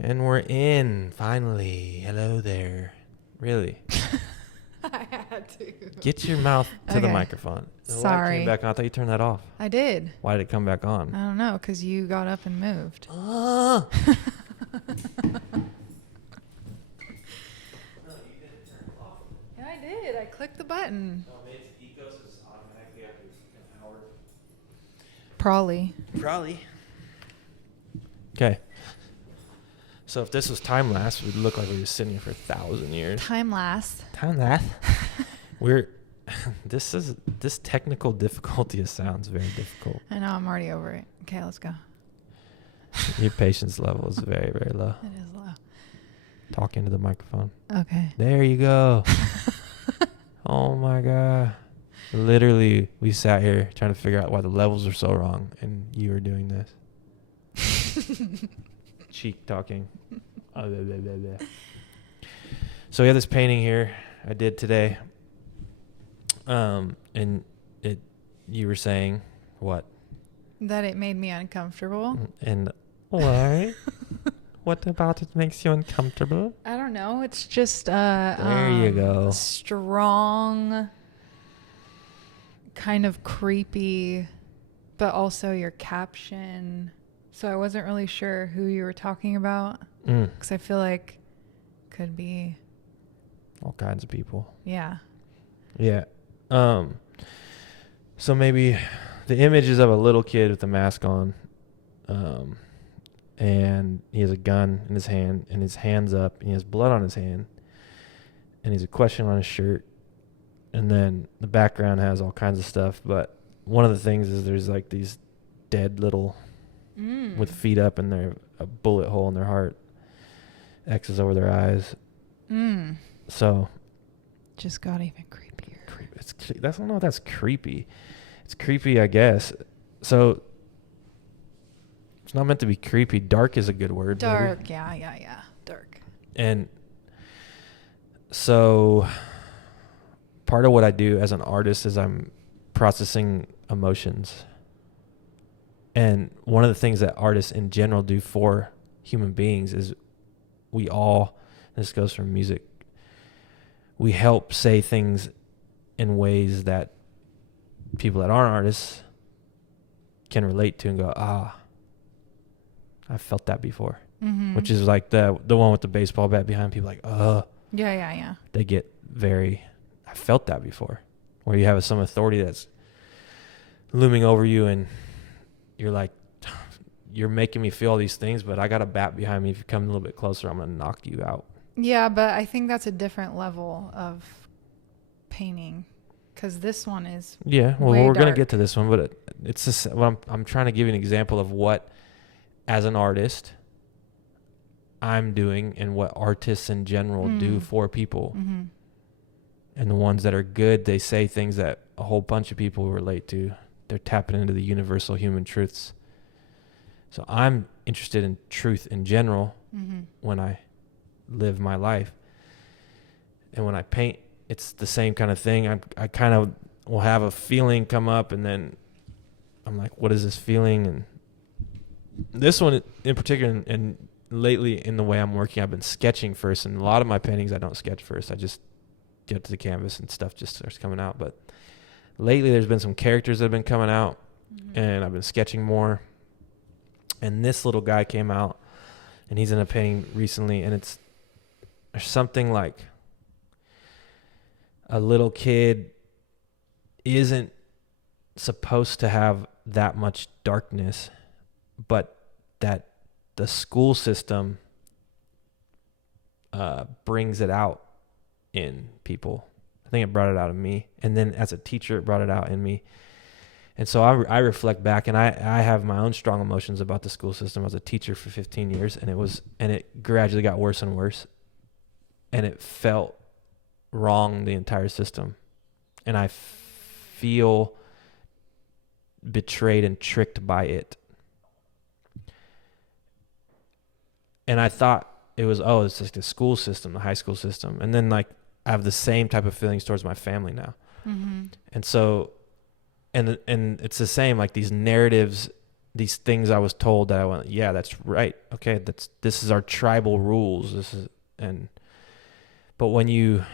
And we're in, finally. Hello there. Really? I had to. Get your mouth to the Okay. microphone. The light Sorry. came back on. I thought you turned that off. I did. Why did it come back on? I don't know, because you got up and moved. Ah. Yeah, I did. I clicked the button. Probably. Okay. So if this was time lapse, we'd look like we were sitting here for 1,000 years. Time last. Time lapse. This technical difficulty sounds very difficult. I know, I'm already over it. Okay, let's go. Your patience level is very, very low. It is low. Talk into the microphone. Okay. There you go. Oh my God. Literally, we sat here trying to figure out why the levels are so wrong, and you were doing this. Cheek talking. Blah, blah, blah, blah. So we have this painting here I did today. And you were saying what? That it made me uncomfortable. And why? What about it makes you uncomfortable? I don't know. It's just There you go. Strong, kind of creepy, but also your caption. So I wasn't really sure who you were talking about, because I feel like could be all kinds of people. Yeah. Yeah. So maybe the image is of a little kid with a mask on, and he has a gun in his hand, and his hand's up, and he has blood on his hand, and he's a question on his shirt, and then the background has all kinds of stuff, but one of the things is there's like these dead little with feet up, and they're a bullet hole in their heart, X's over their eyes. So just got even creepier. I don't know if that's creepy. It's creepy, I guess. So it's not meant to be creepy. Dark is a good word. Dark, maybe. yeah. Dark. And so part of what I do as an artist is I'm processing emotions. And one of the things that artists in general do for human beings is we all, this goes from music, we help say things in ways that people that aren't artists can relate to and go, I felt that before. Which is like the one with the baseball bat behind people like, Yeah. They get very, I felt that before. Where you have some authority that's looming over you and you're like, you're making me feel all these things, but I got a bat behind me. If you come a little bit closer, I'm going to knock you out. Yeah, but I think that's a different level of painting, because this one is we're going to get to this one, but it's just, I'm trying to give you an example of what, as an artist, I'm doing and what artists in general do for people. And the ones that are good, they say things that a whole bunch of people relate to. They're tapping into the universal human truths. So I'm interested in truth in general when I live my life. And when I paint, it's the same kind of thing. I kind of will have a feeling come up, and then I'm like, what is this feeling? And this one in particular, and lately in the way I'm working, I've been sketching first. And a lot of my paintings, I don't sketch first. I just get to the canvas and stuff just starts coming out. But lately there's been some characters that have been coming out, and I've been sketching more. And this little guy came out, and he's in a painting recently, and there's something like a little kid isn't supposed to have that much darkness, but that the school system brings it out in people. I think it brought it out in me. And then as a teacher, it brought it out in me. And so I reflect back, and I have my own strong emotions about the school system. I was a teacher for 15 years, and it gradually got worse and worse. And it felt wrong, the entire system. And I feel betrayed and tricked by it. And I thought it was, it's like the school system, the high school system. And then like I have the same type of feelings towards my family now. And so, and it's the same, like these narratives these things I was told that I went, yeah, that's right. Okay, this is our tribal rules. But when you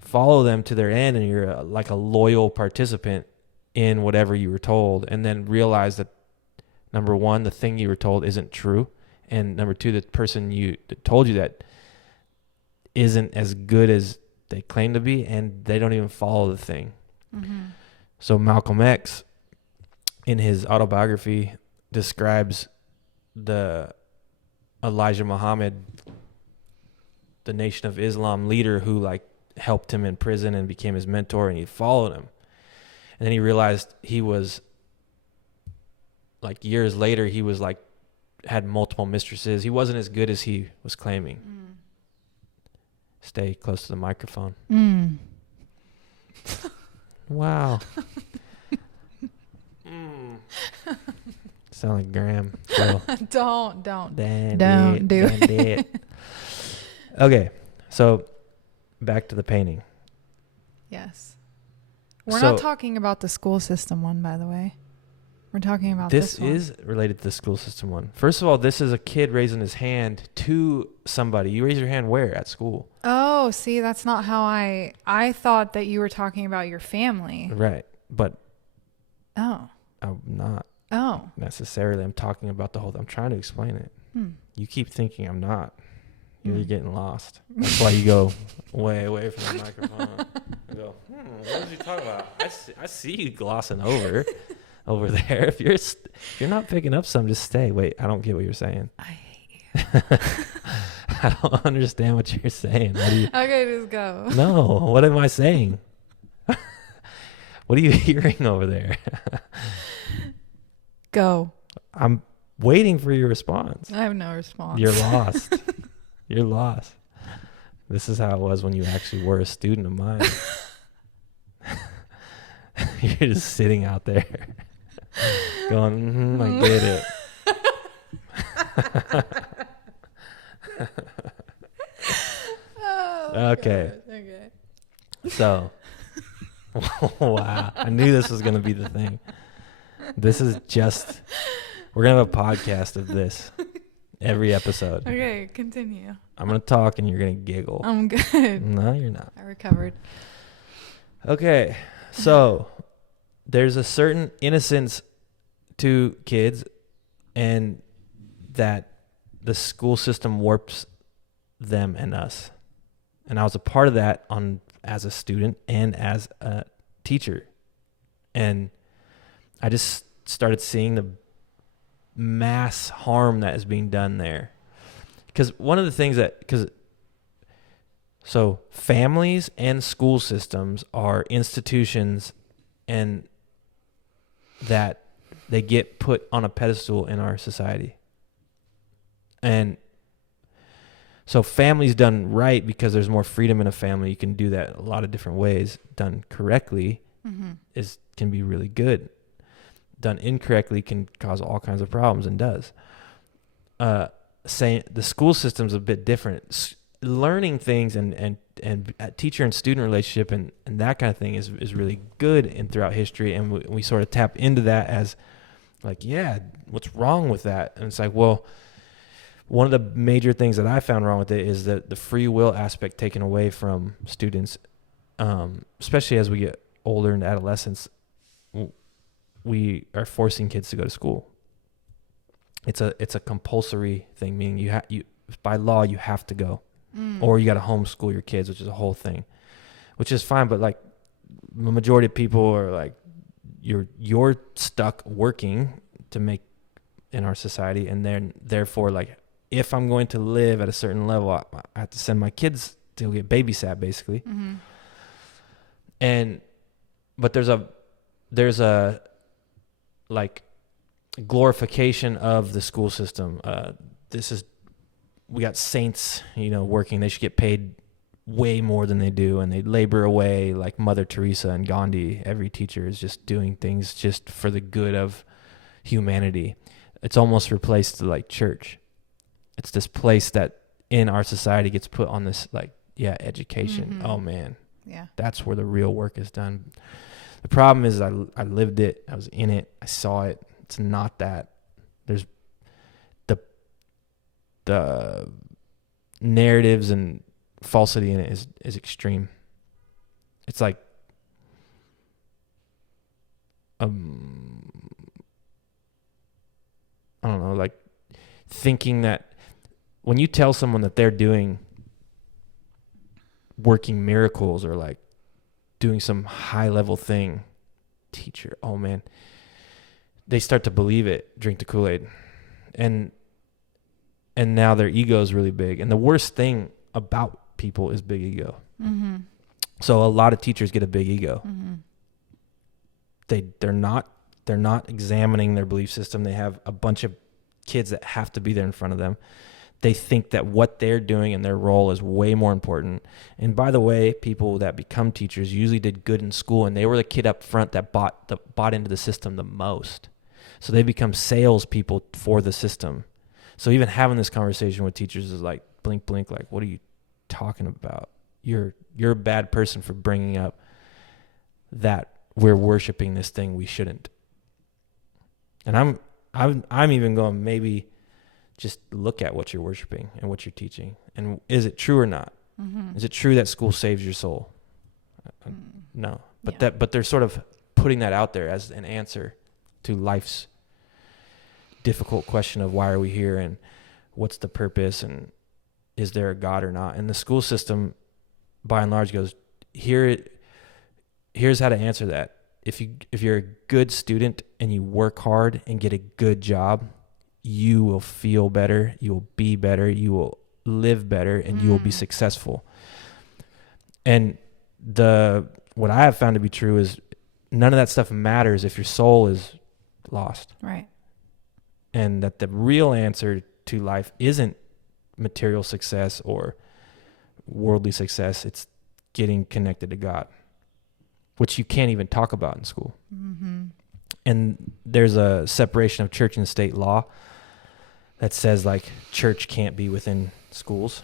follow them to their end and you're like a loyal participant in whatever you were told, and then realize that, number one, the thing you were told isn't true, and number two, the person that told you that isn't as good as they claim to be, and they don't even follow the thing. Mm-hmm. So Malcolm X, in his autobiography, describes the Elijah Muhammad, the Nation of Islam leader who like helped him in prison and became his mentor, and he followed him. And then he realized he was like, years later, he was like, had multiple mistresses. He wasn't as good as he was claiming. Stay close to the microphone. Wow. Sound like Graham. So. Don't do it. Okay, so back to the painting. Yes. We're not talking about the school system one, by the way. We're talking about this one. This is related to the school system one. First of all, this is a kid raising his hand to somebody. You raise your hand where? At school. Oh, see, that's not how I thought that you were talking about your family. Right, but I'm not. Oh. Necessarily. I'm talking about the whole I'm trying to explain it. You keep thinking I'm not. You're getting lost. That's why you go way away from the microphone. You go, what was he talking about? I see you glossing over there. If you're not picking up some, just stay. Wait, I don't get what you're saying. I hate you. I don't understand what you're saying. Okay, just go. No, what am I saying? What are you hearing over there? Go. I'm waiting for your response. I have no response. You're lost. You're lost. This is how it was when you actually were a student of mine. You're just sitting out there going, I get it. Okay. Okay. So, wow. I knew this was going to be the thing. This is just, we're going to have a podcast of this every episode. Okay, continue. I'm going to talk and you're going to giggle. I'm good. No, you're not. I recovered. Okay. So there's a certain innocence to kids, and that the school system warps them and us. And I was a part of that as a student and as a teacher. And I just started seeing the mass harm that is being done there. Because one of the things so families and school systems are institutions, and that they get put on a pedestal in our society. And so families done right, because there's more freedom in a family. You can do that a lot of different ways. Done correctly can be really good. Done incorrectly can cause all kinds of problems, and does. Saying the school system's a bit different. Learning things and teacher and student relationship and that kind of thing is really good in throughout history, and we sort of tap into that as like, yeah, what's wrong with that? And it's like, well, one of the major things that I found wrong with it is that the free will aspect taken away from students, especially as we get older into adolescence. We are forcing kids to go to school. It's a compulsory thing, meaning you by law you have to go, or you got to homeschool your kids, which is a whole thing, which is fine. But like the majority of people are like, you're stuck working to make in our society, and then therefore, like, if I'm going to live at a certain level, I have to send my kids to get babysat, basically. But there's a like glorification of the school system. We got saints, working. They should get paid way more than they do, and they labor away like Mother Teresa and Gandhi. Every teacher is just doing things just for the good of humanity. It's almost replaced the like church. It's this place that in our society gets put on this like, yeah, education. Oh man. Yeah. That's where the real work is done. The problem is I lived it. I was in it. I saw it It's not that. There's the narratives and falsity in it is extreme. It's like I don't know, like thinking that when you tell someone that they're working miracles or like doing some high level thing, teacher, oh man, they start to believe it, drink the Kool-Aid. And now their ego is really big. And the worst thing about people is big ego. Mm-hmm. So a lot of teachers get a big ego. Mm-hmm. They're not examining their belief system. They have a bunch of kids that have to be there in front of them. They think that what they're doing and their role is way more important. And by the way, people that become teachers usually did good in school, and they were the kid up front that bought into the system the most. So they become salespeople for the system. So even having this conversation with teachers is like blink, blink. Like, what are you talking about? You're a bad person for bringing up that we're worshiping this thing we shouldn't. And I'm even going, maybe just look at what you're worshiping and what you're teaching, and is it true or not? Mm-hmm. Is it true that school saves your soul? No, but they're sort of putting that out there as an answer to life's difficult question of why are we here and what's the purpose and is there a God or not? And the school system, by and large, goes, here's how to answer that. If you're a good student and you work hard and get a good job, you will feel better, you will be better, you will live better, and you will be successful. And what I have found to be true is none of that stuff matters if your soul is lost. Right. And that the real answer to life isn't material success or worldly success. It's getting connected to God, which you can't even talk about in school. Mm-hmm. And there's a separation of church and state law that says like church can't be within schools.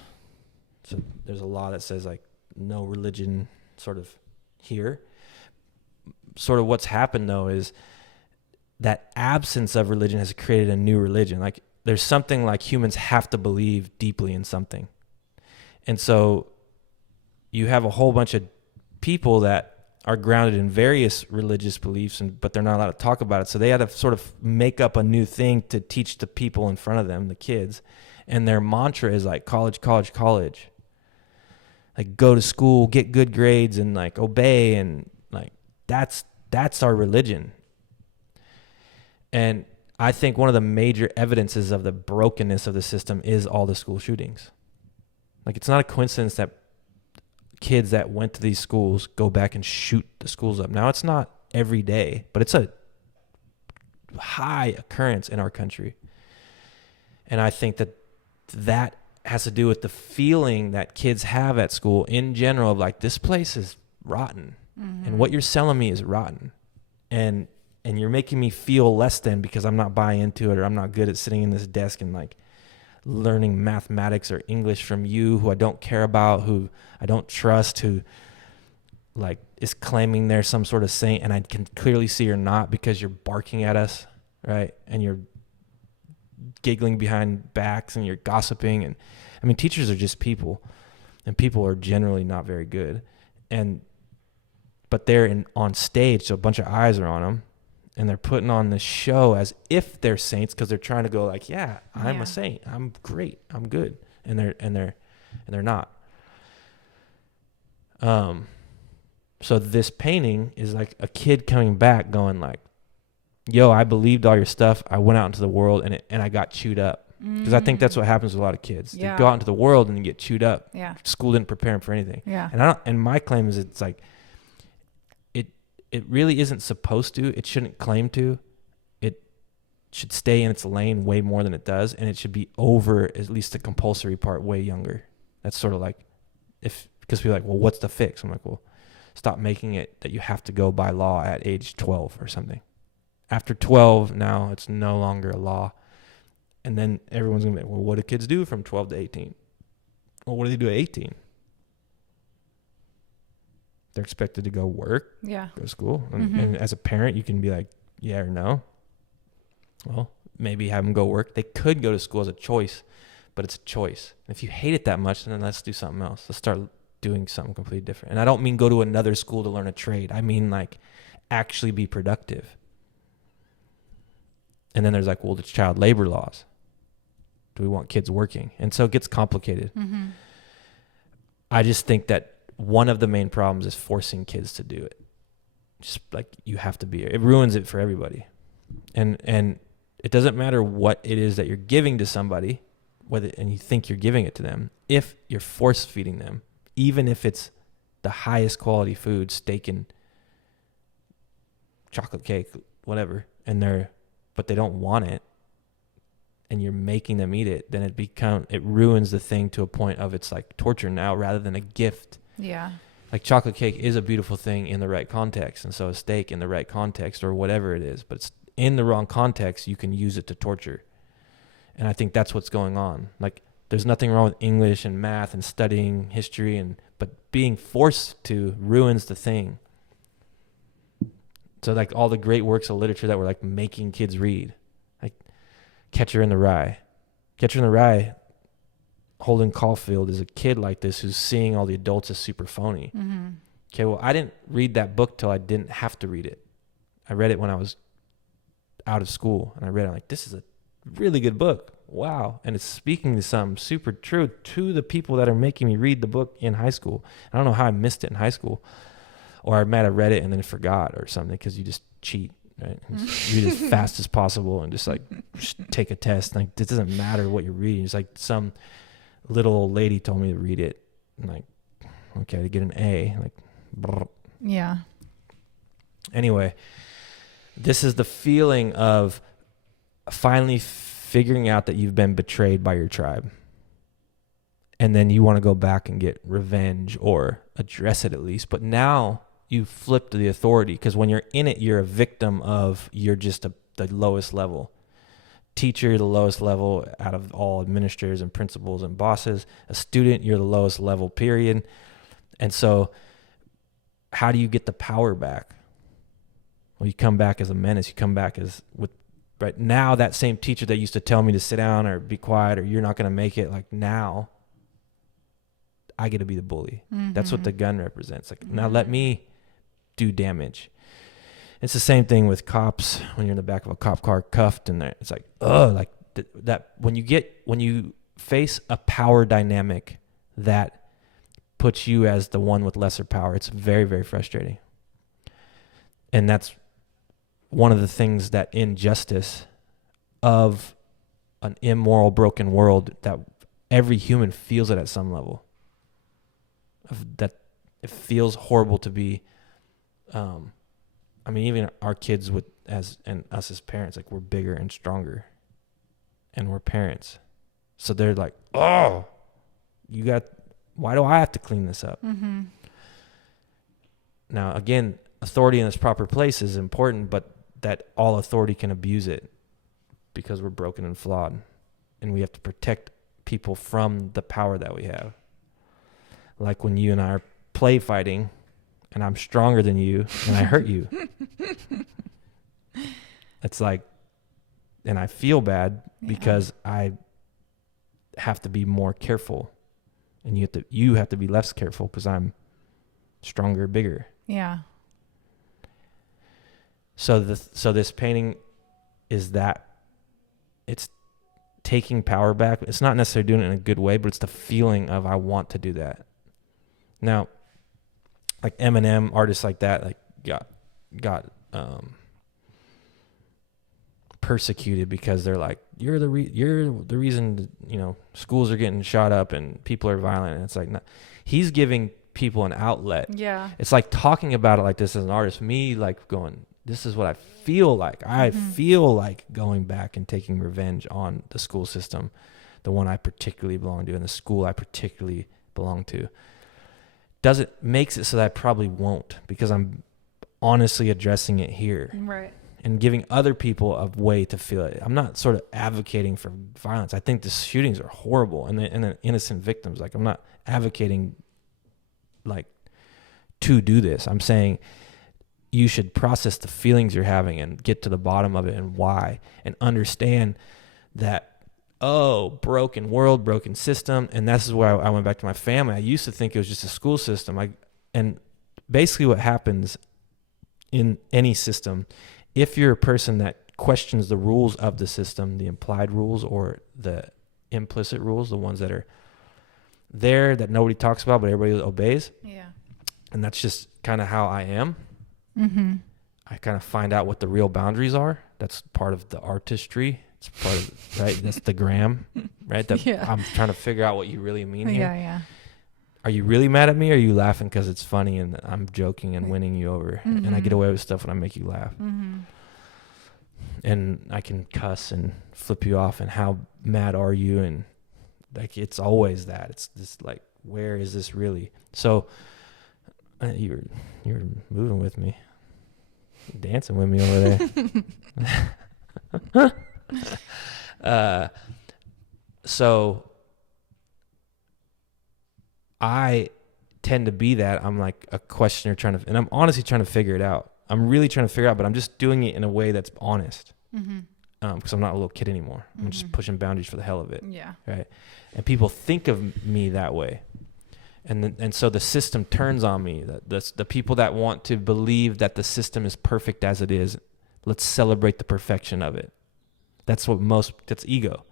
So there's a law that says like no religion sort of here. Sort of what's happened though is that absence of religion has created a new religion. Like there's something like humans have to believe deeply in something. And so you have a whole bunch of people that are grounded in various religious beliefs, but they're not allowed to talk about it. So they had to sort of make up a new thing to teach the people in front of them, the kids. And their mantra is like college, college, college. Like go to school, get good grades, and like obey. And like that's our religion. And I think one of the major evidences of the brokenness of the system is all the school shootings. Like it's not a coincidence that kids that went to these schools go back and shoot the schools up. Now, it's not every day, but it's a high occurrence in our country. And I think that has to do with the feeling that kids have at school in general of like, this place is rotten. Mm-hmm. And what you're selling me is rotten. And you're making me feel less than because I'm not buying into it, or I'm not good at sitting in this desk and like learning mathematics or English from you, who I don't care about, who I don't trust, who like is claiming they're some sort of saint, and I can clearly see you're not because you're barking at us, right? And you're giggling behind backs and you're gossiping. And I mean, teachers are just people, and people are generally not very good. But they're on stage, so a bunch of eyes are on them. And they're putting on this show as if they're saints because they're trying to go like, yeah, I'm a saint. I'm great. I'm good. And they're not. So this painting is like a kid coming back going like, yo, I believed all your stuff. I went out into the world and I got chewed up. Because I think that's what happens with a lot of kids. Yeah. They go out into the world and they get chewed up. Yeah. School didn't prepare them for anything. Yeah. And my claim is it's like, it really isn't supposed to. It shouldn't claim to. It should stay in its lane way more than it does, and it should be over at least the compulsory part way younger. That's sort of like because people are like, well, what's the fix? I'm like, well, stop making it that you have to go by law at age 12 or something. After 12, now it's no longer a law. And then everyone's going to be like, well, what do kids do from 12 to 18? Well, what do they do at 18? They're expected to go work, go to school. And as a parent, you can be like, yeah or no. Well, maybe have them go work. They could go to school as a choice, but it's a choice. If you hate it that much, then let's do something else. Let's start doing something completely different. And I don't mean go to another school to learn a trade. I mean like actually be productive. And then there's like, well, the child labor laws. Do we want kids working? And so it gets complicated. Mm-hmm. I just think that one of the main problems is forcing kids to do it. Just like you have to be. It ruins it for everybody. And it doesn't matter what it is that you're giving to somebody, and you think you're giving it to them, if you're force feeding them, even if it's the highest quality food, steak and chocolate cake, whatever, but they don't want it, and you're making them eat it, then it ruins the thing to a point of it's like torture now rather than a gift. Yeah. Like chocolate cake is a beautiful thing in the right context, and so is steak in the right context or whatever it is, but it's in the wrong context, you can use it to torture. And I think that's what's going on. Like there's nothing wrong with English and math and studying history, but being forced to ruins the thing. So like all the great works of literature that were like making kids read, like Catcher in the Rye. Catcher in the Rye, Holden Caulfield is a kid like this who's seeing all the adults as super phony. Mm-hmm. Okay, well, I didn't read that book till I didn't have to read it. I read it when I was out of school, and I read it, I'm like, this is a really good book. Wow. And it's speaking to something super true to the people that are making me read the book in high school. I don't know how I missed it in high school, or I might have read it and then forgot or something, because you just cheat, right? Just read as fast as possible and just take a test. Like it doesn't matter what you're reading. It's like some little old lady told me to read it, and like, okay, to get an A, like, brr. Yeah. Anyway, this is the feeling of finally figuring out that you've been betrayed by your tribe. And then you want to go back and get revenge or address it at least. But now you flip to the authority, because when you're in it, you're a victim of, you're just the lowest level. Teacher, the lowest level out of all administrators and principals and bosses. A student, you're the lowest level, period. And so how do you get the power back? Well, you come back as a menace. You come back right now, that same teacher that used to tell me to sit down or be quiet or you're not going to make it, like now I get to be the bully. Mm-hmm. That's what the gun represents. Like, now let me do damage. It's the same thing with cops when you're in the back of a cop car cuffed, and it's like, like that when you face a power dynamic that puts you as the one with lesser power, it's very, very frustrating. And that's one of the things that injustice of an immoral, broken world, that every human feels it at some level. That it feels horrible to be, even our kids and us as parents, like we're bigger and stronger and we're parents. So they're like, oh, why do I have to clean this up? Mm-hmm. Now, again, authority in its proper place is important, but that all authority can abuse it because we're broken and flawed, and we have to protect people from the power that we have. Like when you and I are play fighting and I'm stronger than you and I hurt you. It's like, and I feel bad because I have to be more careful, and you have to be less careful because I'm stronger, bigger. Yeah. So this painting is that it's taking power back. It's not necessarily doing it in a good way, but it's the feeling of, I want to do that. Now, like Eminem, artists like that, like got persecuted because they're like, you're the reason, schools are getting shot up and people are violent. And it's like, he's giving people an outlet. Yeah. It's like talking about it like this as an artist. Me like going, this is what I feel like. I feel like going back and taking revenge on the school system, the one I particularly belong to and the school I particularly belong to. Makes it so that I probably won't, because I'm honestly addressing it here. Right. And giving other people a way to feel it. I'm not sort of advocating for violence. I think the shootings are horrible and the innocent victims. Like, I'm not advocating like to do this. I'm saying you should process the feelings you're having and get to the bottom of it and why, and understand that, oh, broken world, broken system. And this is where I went back to my family. I used to think it was just a school system. And basically what happens in any system, if you're a person that questions the rules of the system, the implied rules or the implicit rules, the ones that are there that nobody talks about but everybody obeys. Yeah. And that's just kind of how I am. Mm-hmm. I kind of find out what the real boundaries are. That's part of the artistry. It's part of, right? That's the gram, right? That I'm trying to figure out what you really mean here. Yeah, yeah. Are you really mad at me, or are you laughing because it's funny and I'm joking and winning you over? Mm-hmm. And I get away with stuff when I make you laugh. Mm-hmm. And I can cuss and flip you off, and how mad are you? And like, it's always that. It's just like, where is this really? So you're moving with me, dancing with me over there. So I tend to be that. I'm like a questioner and I'm honestly trying to figure it out. I'm really trying to figure it out, but I'm just doing it in a way that's honest. Mm-hmm. Because I'm not a little kid anymore. I'm just pushing boundaries for the hell of it. Yeah. Right. And people think of me that way. And so the system turns on me. The people that want to believe that the system is perfect as it is, let's celebrate the perfection of it. That's ego.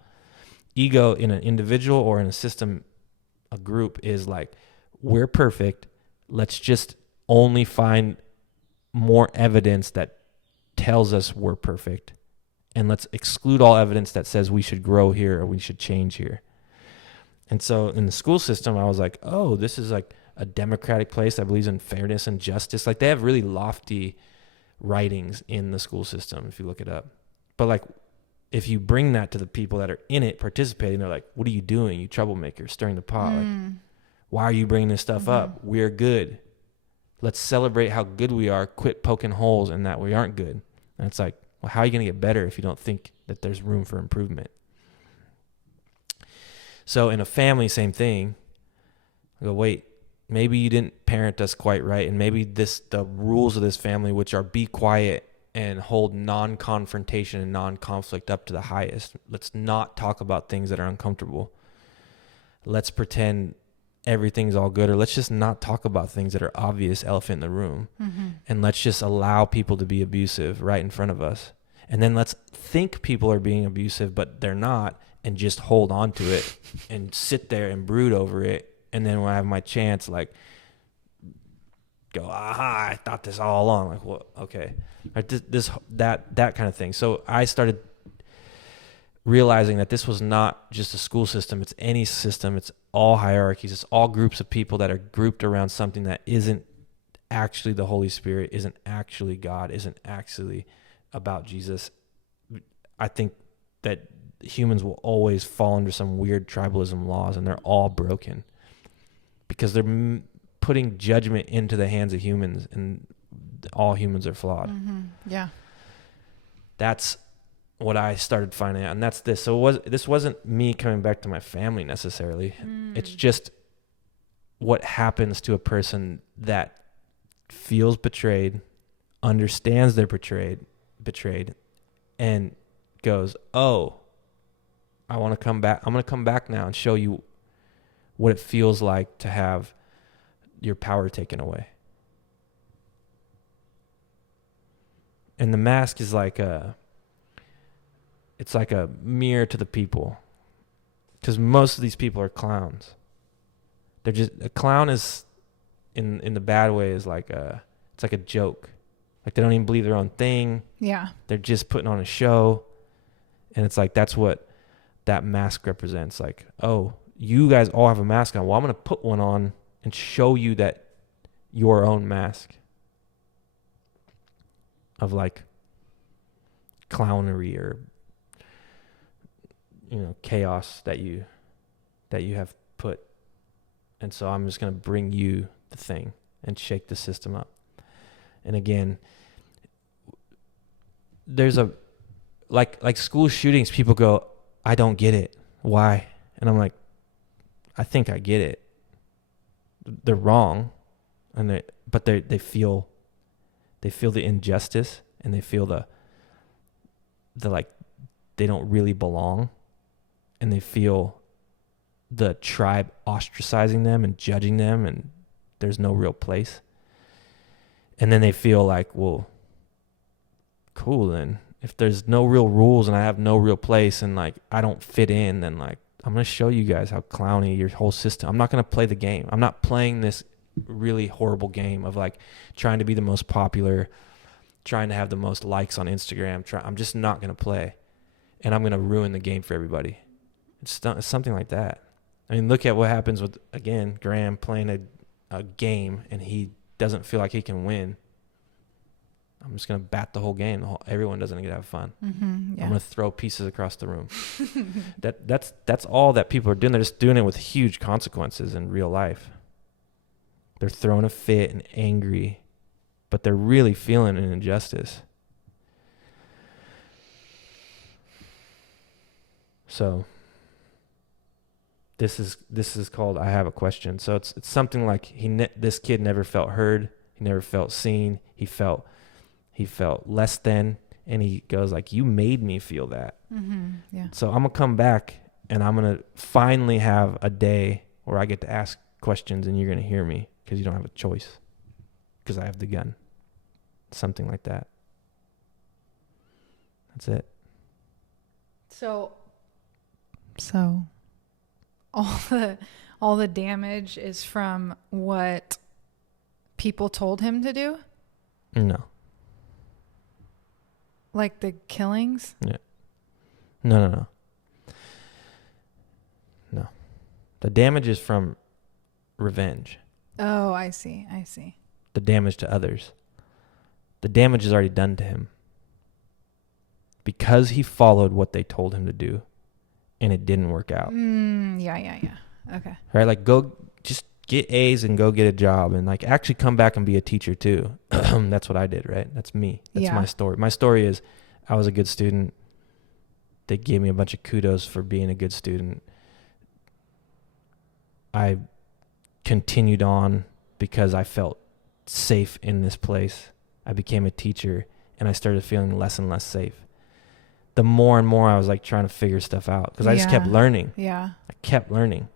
Ego in an individual or in a system, a group, is like, we're perfect. Let's just only find more evidence that tells us we're perfect. And let's exclude all evidence that says we should grow here or we should change here. And so in the school system, I was like, oh, this is like a democratic place that believes in fairness and justice. Like, they have really lofty writings in the school system, if you look it up. But like, if you bring that to the people that are in it participating, they're like, what are you doing? You troublemaker, stirring the pot. Like, why are you bringing this stuff up? We're good. Let's celebrate how good we are. Quit poking holes in that we aren't good. And it's like, well, how are you going to get better if you don't think that there's room for improvement? So in a family, same thing. I go, wait, maybe you didn't parent us quite right. And maybe the rules of this family, which are be quiet and hold non-confrontation and non-conflict up to the highest. Let's not talk about things that are uncomfortable. Let's pretend everything's all good, or let's just not talk about things that are obvious elephant in the room. And let's just allow people to be abusive right in front of us. And then let's think people are being abusive, but they're not, and just hold on to it and sit there and brood over it. And then when I have my chance, like, go, aha, I thought this all along. Like, well, okay. Right, that kind of thing. So I started realizing that this was not just a school system. It's any system. It's all hierarchies. It's all groups of people that are grouped around something that isn't actually the Holy Spirit, isn't actually God, isn't actually about Jesus. I think that humans will always fall under some weird tribalism laws, and they're all broken because they're putting judgment into the hands of humans, and all humans are flawed. Yeah. That's what I started finding out. And that's this. So this wasn't me coming back to my family necessarily. It's just what happens to a person that feels betrayed, understands they're betrayed, and goes, oh, I want to come back. I'm going to come back now and show you what it feels like to have your power taken away. And the mask is like it's like a mirror to the people, because most of these people are clowns. They're just, a clown is in the bad way, is like it's like a joke. Like, they don't even believe their own thing. Yeah. They're just putting on a show. And it's like, that's what that mask represents. Like, oh, you guys all have a mask on. Well, I'm going to put one on and show you that your own mask of like clownery or, chaos that you have put. And so I'm just going to bring you the thing and shake the system up. And again, there's like school shootings, people go, I don't get it. Why? And I'm like, I think I get it. They're wrong. But they feel They feel the injustice, and they feel the like they don't really belong, and they feel the tribe ostracizing them and judging them, and there's no real place. And then they feel like, well, cool, then if there's no real rules and I have no real place and like I don't fit in, then like I'm going to show you guys how clowny your whole system. I'm not going to play the game. I'm not playing this really horrible game of like trying to be the most popular, trying to have the most likes on Instagram. I'm just not going to play, and I'm going to ruin the game for everybody. It's something like that. I mean, look at what happens with, again, Graham playing a game and he doesn't feel like he can win. I'm just going to bat the whole game. Everyone doesn't get to have fun. I'm going to throw pieces across the room. That's all that people are doing. They're just doing it with huge consequences in real life. They're throwing a fit and angry, but they're really feeling an injustice. So this is called I Have a Question. So it's something like this kid never felt heard. He never felt seen. He felt less than, and he goes like, you made me feel that. So I'm gonna come back and I'm gonna finally have a day where I get to ask questions and you're gonna hear me, because you don't have a choice, because I have the gun. Something like that. That's it. So all the damage is from what people told him to do? No. Like the killings? Yeah. No. The damage is from revenge. Oh, I see. The damage to others. The damage is already done to him. Because he followed what they told him to do, and it didn't work out. Yeah. Okay. Right? Like, go just get A's and go get a job, and like actually come back and be a teacher too. That's what I did, right? That's me. That's my story. My story is I was a good student. They gave me a bunch of kudos for being a good student. I continued on because I felt safe in this place. I became a teacher, and I started feeling less and less safe. The more and more I was like trying to figure stuff out, because I just kept learning. Yeah. I kept learning.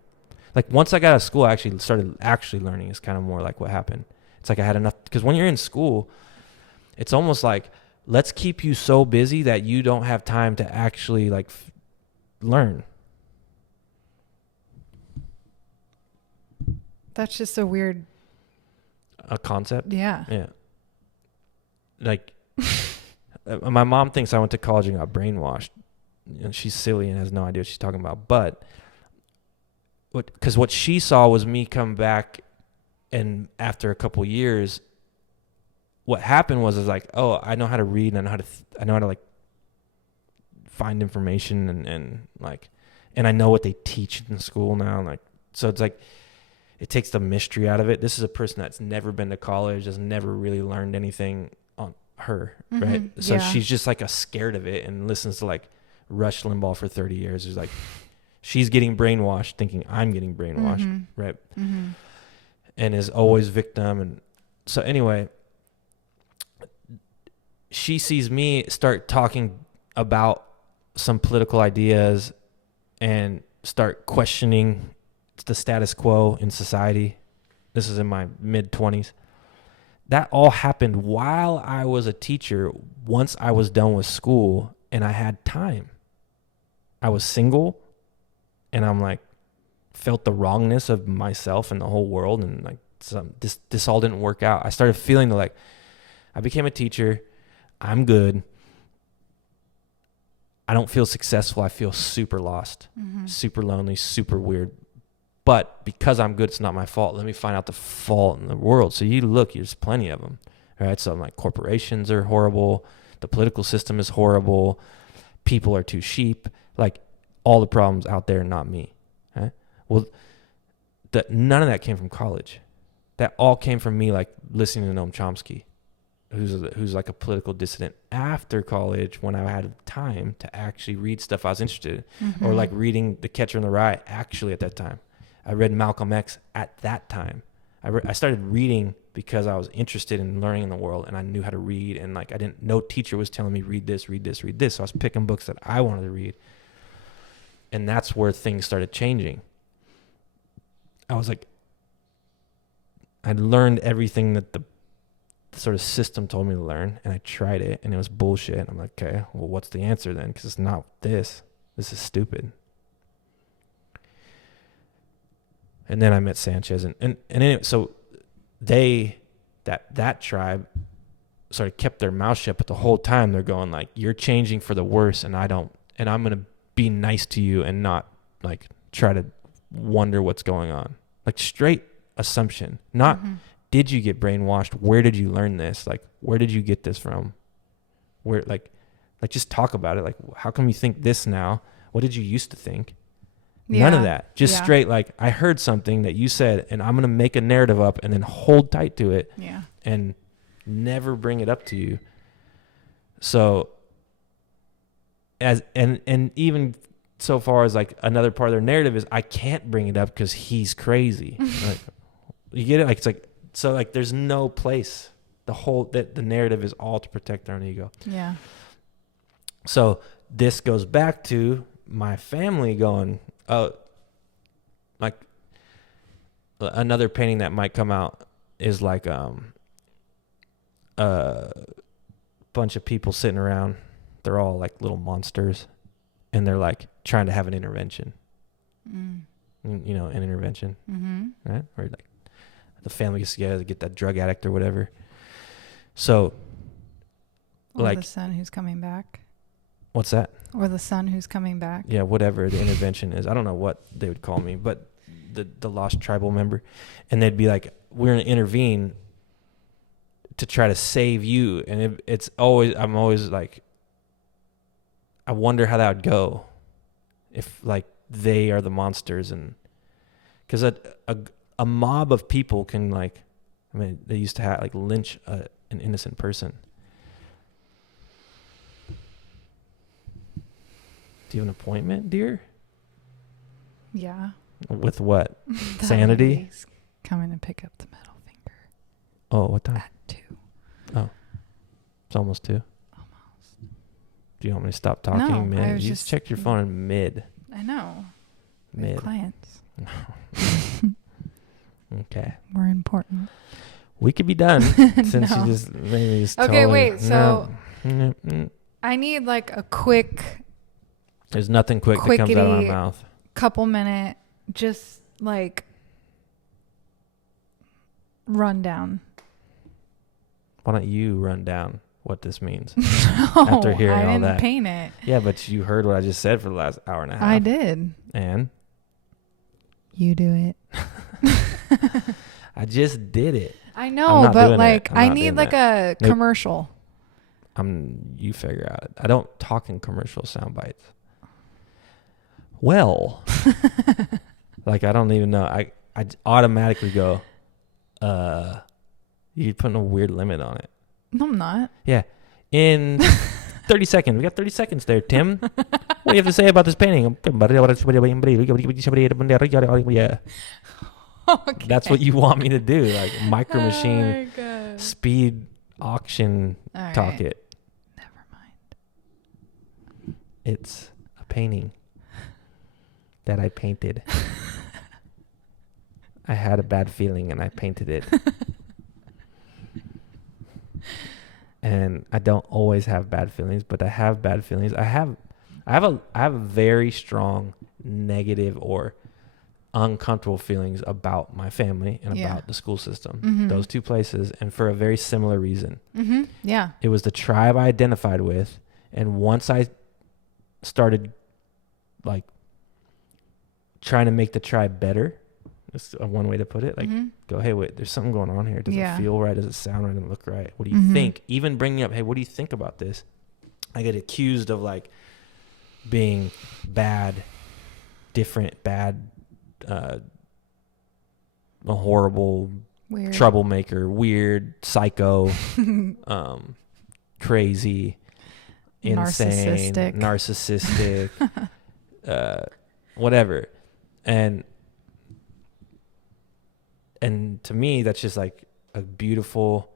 Like once I got out of school, I actually started learning. Is kind of more like what happened. It's like I had enough, because when you're in school, it's almost like, let's keep you so busy that you don't have time to actually like learn. That's just a weird concept. Yeah. Like my mom thinks I went to college and got brainwashed. And she's silly and has no idea what she's talking about. But what she saw was me come back, and after a couple years, what happened was like, oh, I know how to read, and I know how to like find information and I know what they teach in school now. Like, so it's like, it takes the mystery out of it. This is a person that's never been to college, has never really learned anything on her, right? So she's just like scared of it and listens to like Rush Limbaugh for 30 years. It's like, she's getting brainwashed, thinking I'm getting brainwashed, right? And is always victim. And so anyway, she sees me start talking about some political ideas and start questioning the status quo in society. This is in my mid-20s. That all happened while I was a teacher, once I was done with school and I had time. I was single, and I'm like, felt the wrongness of myself and the whole world, and like this all didn't work out. I started feeling like I became a teacher. I'm good. I don't feel successful. I feel super lost, super lonely, super weird. But because I'm good, it's not my fault. Let me find out the fault in the world. So you look, there's plenty of them, right? So I'm like, corporations are horrible. The political system is horrible. People are too sheep. Like, all the problems out there, not me. Right? Well, none of that came from college. That all came from me, like, listening to Noam Chomsky, who's like a political dissident after college, when I had time to actually read stuff I was interested in, or like reading The Catcher in the Rye actually at that time. I read Malcolm X at that time. I started reading because I was interested in learning in the world, and I knew how to read, and like no teacher was telling me read this. So I was picking books that I wanted to read, and that's where things started changing. I was like, I learned everything that the sort of system told me to learn, and I tried it, and it was bullshit. And I'm like, okay, well, what's the answer then? Because it's not this. This is stupid. And then I met Sanchez, and anyway, so that tribe sort of kept their mouth shut, but the whole time they're going like, you're changing for the worse, and I'm gonna be nice to you and not like try to wonder what's going on. Like straight assumption, not did you get brainwashed? Where did you learn this? Like, where did you get this from? Where like just talk about it. Like, how come you think this now? What did you used to think? Yeah. None of that. Just straight like, I heard something that you said, and I'm going to make a narrative up and then hold tight to it and never bring it up to you. So and even so far as like another part of their narrative is I can't bring it up because he's crazy. Like, you get it? Like, it's like, so like there's no place. The narrative is all to protect their own ego. Yeah. So this goes back to my family going, oh, like another painting that might come out is like a bunch of people sitting around. They're all like little monsters, and they're like trying to have an intervention. You know, an intervention, right? Or like the family gets together to get that drug addict or whatever. So, or like the son who's coming back. What's that? Or the son who's coming back. Yeah, whatever the intervention is. I don't know what they would call me, but the lost tribal member. And they'd be like, we're going to intervene to try to save you. And I'm always like, I wonder how that would go if like they are the monsters. And because a mob of people can like, I mean, they used to have like lynch an innocent person. Do you have an appointment, dear? Yeah. With what? Sanity? Coming to pick up the middle finger. Oh, what time? At 2. Oh. It's almost 2. Almost. Do you want me to stop talking? No, mid? I was You just checked your phone in mid. I know. Mid. Clients. Okay. We're important. We could be done since you just maybe just okay, totally, wait. So I need like a quick. There's nothing quick that comes out of my mouth. Couple minute, just like rundown. Why don't you run down what this means No, after hearing all that? I didn't paint it. Yeah, but you heard what I just said for the last hour and a half. I did. And? You do it. I just did it. I know, but like I need like a commercial. You figure out. I don't talk in commercial sound bites. Well, like I don't even know. I automatically go, you're putting a weird limit on it. No, I'm not. Yeah. In 30 seconds. We got 30 seconds there, Tim. What do you have to say about this painting? Yeah. Okay. That's what you want me to do. Like micro machine speed auction talk it. Never mind. It's a painting that I painted. I had a bad feeling and I painted it. And I don't always have bad feelings, but I have bad feelings. I have a very strong negative or uncomfortable feelings about my family and about the school system. Mm-hmm. Those two places, and for a very similar reason. Mm-hmm. Yeah. It was the tribe I identified with, and once I started like trying to make the tribe better, that's one way to put it. Like, go, hey, wait, there's something going on here. Does it feel right? Does it sound right? Does it look right? What do you think? Even bringing up, hey, what do you think about this? I get accused of like being bad, different, bad, a horrible weird troublemaker, weird, psycho, crazy, insane, narcissistic, whatever. And And to me, that's just like a beautiful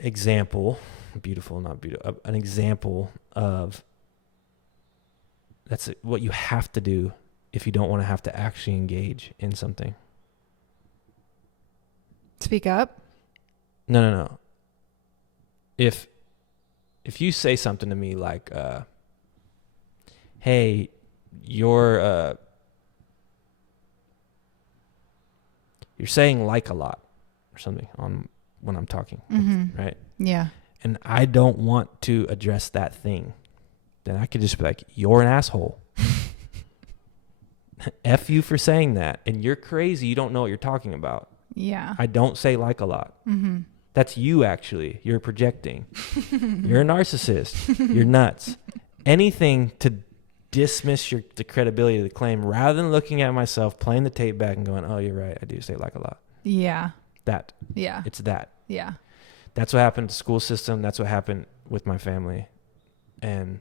example, an example of that's what you have to do if you don't want to have to actually engage in something. Speak up? No. If you say something to me like, hey, you're saying like a lot or something on when I'm talking, right? Yeah. And I don't want to address that thing, then I could just be like, you're an asshole. F you for saying that. And you're crazy. You don't know what you're talking about. Yeah. I don't say like a lot. That's you, actually. You're projecting. You're a narcissist. You're nuts. Anything to dismiss the credibility of the claim rather than looking at myself, playing the tape back and going, oh, you're right. I do say like a lot. Yeah. That. Yeah. It's that. Yeah. That's what happened to the school system. That's what happened with my family. And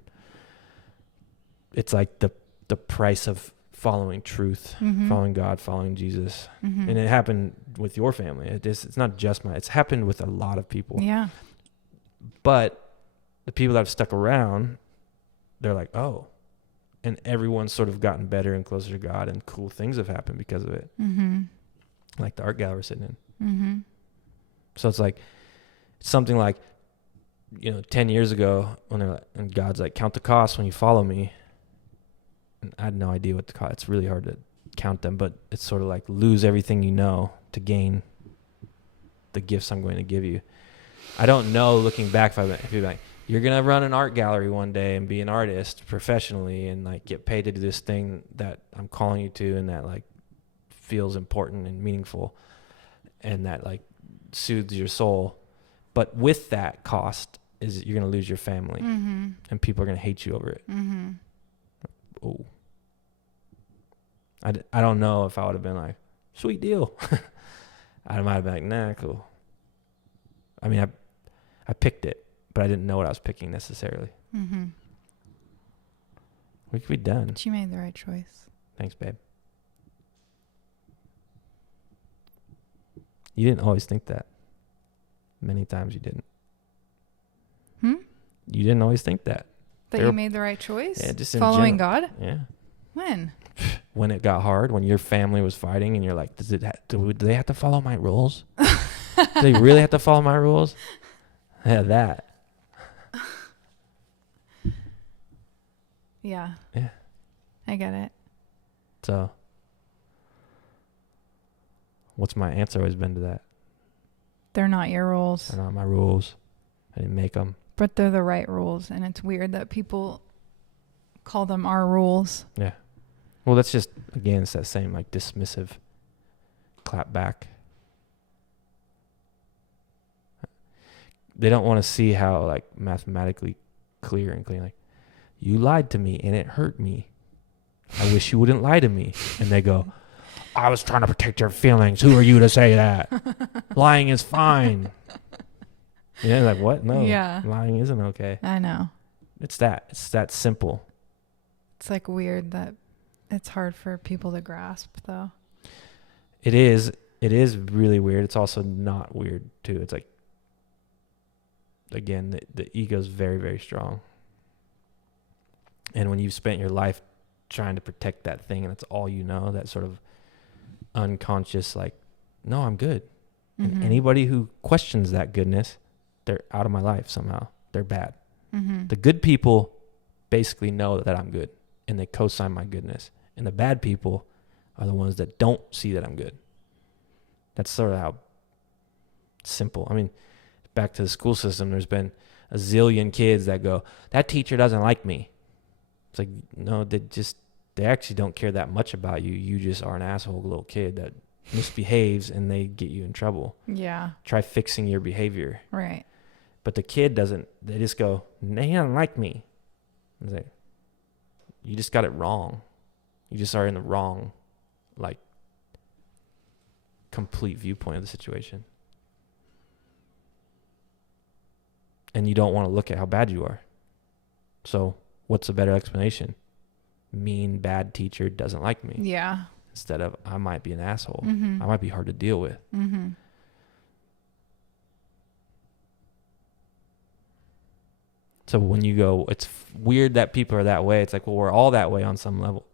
it's like the price of following truth, following God, following Jesus. And it happened with your family. It's not just it's happened with a lot of people. Yeah. But the people that have stuck around, they're like, oh, and everyone's sort of gotten better and closer to God, and cool things have happened because of it. Like the art gallery we're sitting in. So it's like, something like, 10 years ago and God's like, count the costs when you follow me. And I had no idea what the cost. It's really hard to count them, but it's sort of like lose everything you know to gain the gifts I'm going to give you. I don't know, looking back, if you're like, you're going to run an art gallery one day and be an artist professionally and like get paid to do this thing that I'm calling you to and that like feels important and meaningful and that like soothes your soul. But with that cost is you're going to lose your family and people are going to hate you over it. Oh, I don't know if I would have been like, sweet deal. I might have been like, nah, cool. I mean, I picked it, but I didn't know what I was picking necessarily. We could be done. But you made the right choice. Thanks, babe. You didn't always think that. Many times you didn't. You didn't always think that. That you made the right choice? Yeah, just following God? Yeah. When? When it got hard, when your family was fighting and you're like, do they have to follow my rules? Do they really have to follow my rules? Yeah, that. Yeah. Yeah. I get it. So, what's my answer always been to that? They're not your rules. They're not my rules. I didn't make them. But they're the right rules, and it's weird that people call them our rules. Yeah. Well, that's just, again, it's that same like dismissive clap back. They don't want to see how like mathematically clear and clean. Like, you lied to me and it hurt me. I wish you wouldn't lie to me. And they go, I was trying to protect your feelings. Who are you to say that? Lying is fine. Yeah, like what? No. Yeah. Lying isn't okay. I know. It's that simple. It's like weird that it's hard for people to grasp though. It is really weird. It's also not weird too. It's like, again, the ego is very, very strong. And when you've spent your life trying to protect that thing and it's all you know, that sort of unconscious, like, no, I'm good. And anybody who questions that goodness, they're out of my life somehow. They're bad. The good people basically know that I'm good and they co-sign my goodness. And the bad people are the ones that don't see that I'm good. That's sort of how simple. I mean, back to the school system, there's been a zillion kids that go, that teacher doesn't like me. It's like, no, they actually don't care that much about you. You just are an asshole little kid that misbehaves and they get you in trouble. Yeah. Try fixing your behavior. Right. But the kid doesn't, they just go, he doesn't like me. It's like, you just got it wrong. You just are in the wrong, like, complete viewpoint of the situation. And you don't want to look at how bad you are. So what's a better explanation? Mean, bad teacher doesn't like me. Yeah. instead of I might be an asshole. Mm-hmm. I might be hard to deal with. Mm-hmm. So when you go, it's weird that people are that way. It's like, well, we're all that way on some level.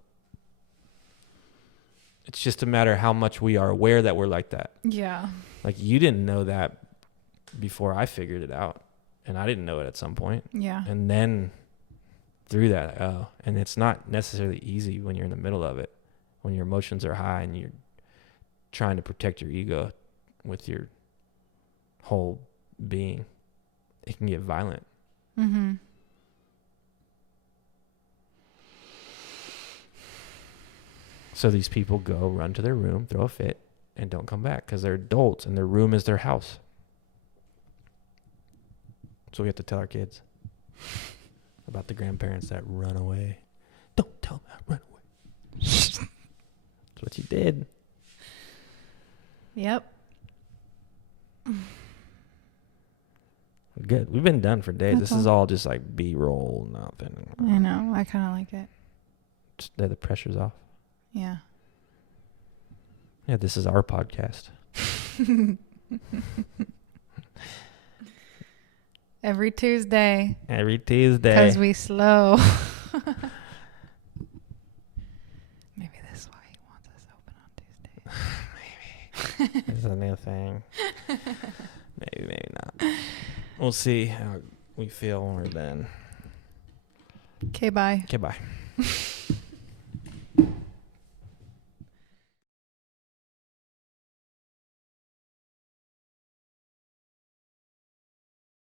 It's just a matter of how much we are aware that we're like that. Yeah. Like you didn't know that before I figured it out. And I didn't know it at some point. Yeah. And then through that, and it's not necessarily easy when you're in the middle of it, when your emotions are high and you're trying to protect your ego with your whole being. It can get violent. Mm-hmm. So these people go run to their room, throw a fit, and don't come back because they're adults and their room is their house. So we have to tell our kids about the grandparents that run away. Don't tell them I run away. That's what you did. Yep. Good. We've been done for days. That's This is all just like B-roll, nothing. I know. I kind of like it. Just that the pressure's off. Yeah. Yeah, this is our podcast. Every Tuesday. Every Tuesday. Because we slow. Maybe this is why he wants us open on Tuesdays. Maybe. This is a new thing. Maybe not. We'll see how we feel when we're done. Okay, bye. Okay, bye.